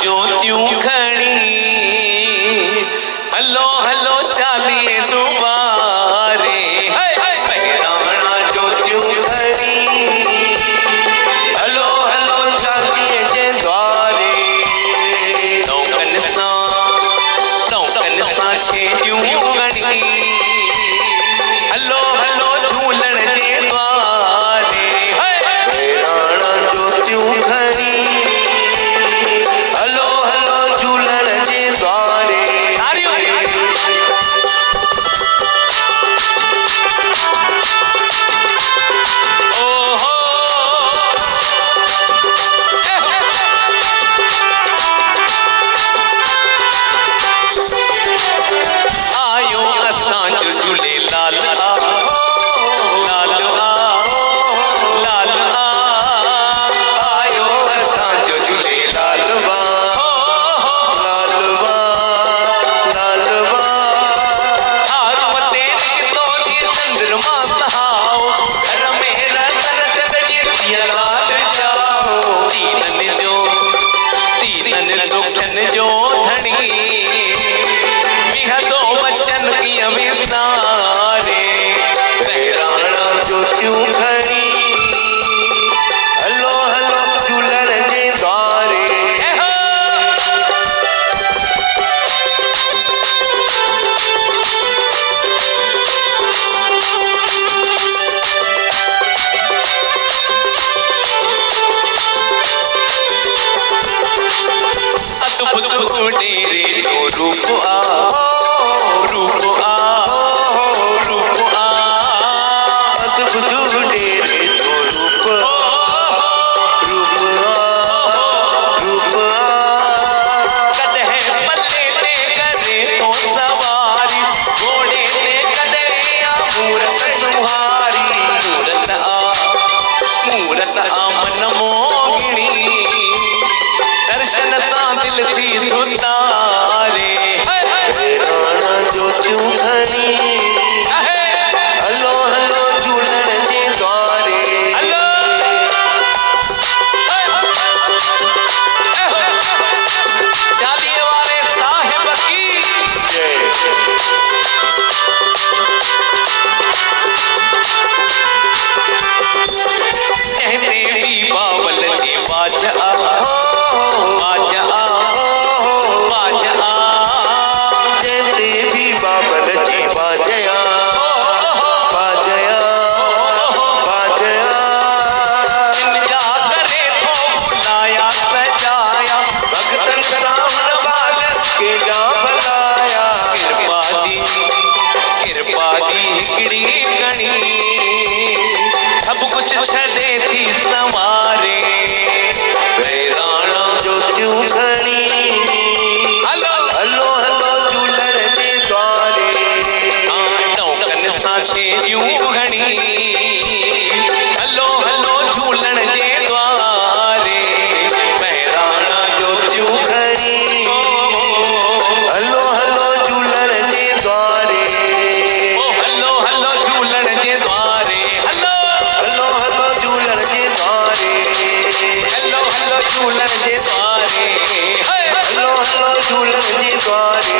ज्योतियूं खणी hello hello चालीहे दुबारे बहिराणा ज्योतियूं खणी hello hello चालीहे जे द्वारे नौकन सां छेड़ियूं गणी हलो हलो झूलण जे द्वारे बहिराणा ज्योतियूं खणी हलो हलो झूलण जे द्वारे आयो असांजो झूलेलाल आयो असांजो झूलेलाल आरमते निकितो जीअं चंद्रमा सहाओ घर में रतन जॻिए जीअं रात जाओ दीननि दुखनि जो धणी विहंदो बचन कीअं विसारे बहिराणा ज्योतियूं खणी हलो हलो झूलण जे द्वारे अद्भुत डेरे जो रूप आ रूप आ रूप आ अद्भुत डेरे जो रूप रूप आ कदे पल्ले ते करे तो सवारी घोड़े ते कदे आ मूरत सुहारी मूरत आ मन मोगिणी दर्शन सां दिल थी धुतारे बहिराणा ज्योतियूं खणी हलो हलो झूलण जे द्वारे चालीहे वारे साहिब की जय देवी बावल जी बाज आ देवी बाबल जी बाजया बाजया बाजया जा करे तो बुलाया सजाया भगतन सामने बाल के जा भलाया कृपा जी हिकड़ी गणी सब कुछ छड़े थी संवारे बहिराणा ज्योतियूं खणी हलो हलो हलो झूलण जे द्वारे नौकन सां छेड़ियूं घणी हलो हलो झूलण जे द्वारे बहिराणा ज्योतियूं खणी हलो हलो झूलण जे द्वारे हलो हलो झूलण जे द्वारे हलो हलो हलो झूलण जे द्वारे हलो हलो झूलण जे द्वारे हलो हलो झूलण जे द्वारे